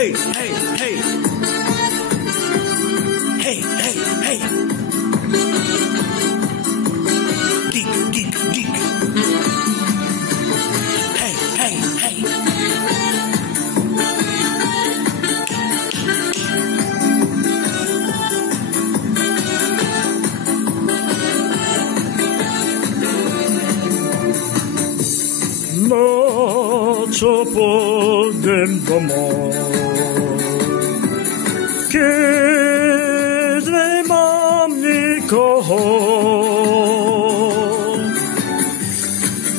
Hej, hej, hej. Hej, hej, hej. Dík, dík, dík. Hej, hej, hej. Čo pôjdem domov, keď nemám nikoho.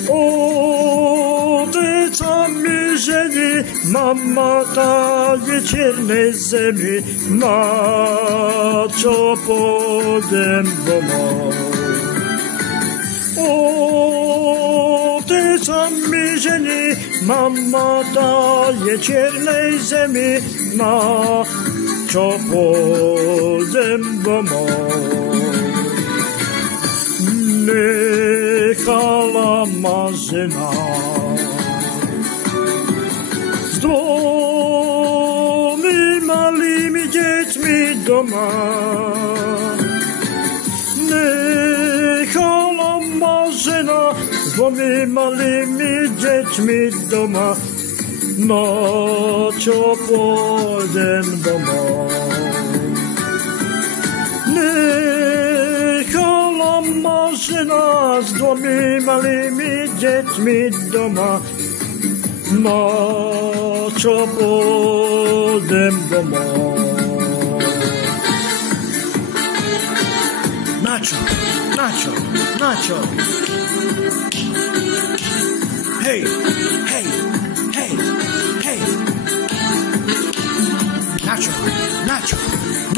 Otec sa mi žení, mama tá je čiernej zemi, na čo pôjdem domov. Otec sa mi žení, mama tá je čiernej zemi, na čo pôjdem domov. Nechala ma žena s dvomi malými deťmi doma. Nechala ma žena s dvomi malými deťmi doma, na čo pôjdem domov. Nechala ma žena s dvomi malými deťmi doma, na čo pôjdem domov. Na čo? Na čo? Na čo? Hej, hej, hej, hej. Na čo? Na čo?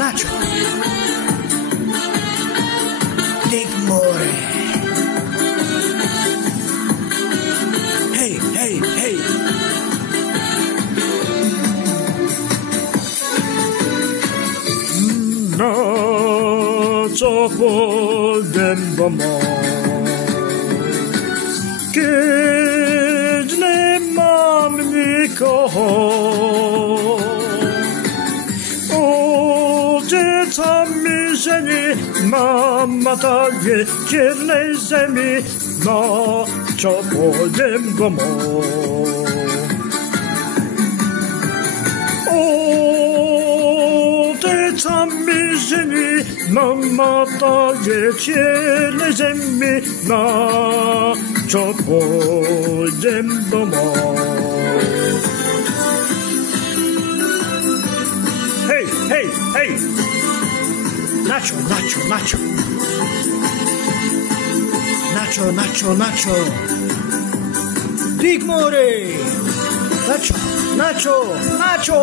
Na čo? Dík more. Hej, hej, hej. Na čo pôjdem domov, keď nemám nikoho. Otec sa mi žení, mama tá je v čiernej zemi, na čo pôjdem domov. Otec sa mi žení, mama tá je v čiernej zemi, na čo pôjdem domov. Hej, hej, hej. Na čo, na čo, na čo? Na čo, na čo, na čo? Dík more. Na čo, na čo, na čo?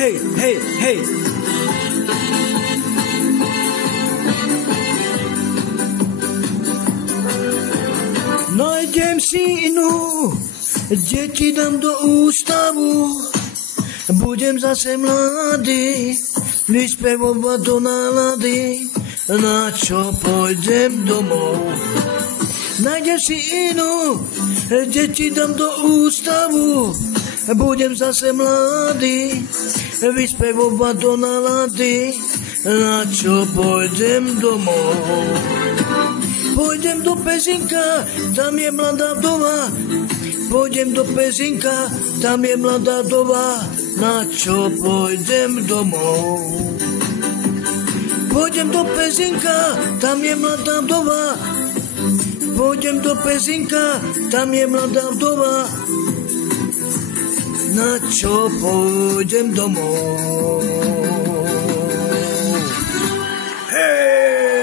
Hej, hej, hej. Nájdem si inú, deti dám do ústavu, budem zase mladý, vyspevovať do nálady, na čo pôjdem domov. Nájdem si inú, deti dám do ústavu, budem zase mladý, vyspevovať do nálady, na čo pôjdem domov. Pôjdem do Pezinka, tam je mladá vdova. Pôjdem do Pezinka, tam je mladá vdova. Na čo pôjdem domov? Pôjdem do Pezinka, tam je mladá vdova. Pôjdem do Pezinka, tam je mladá vdova. Na čo pôjdem domov? Hej!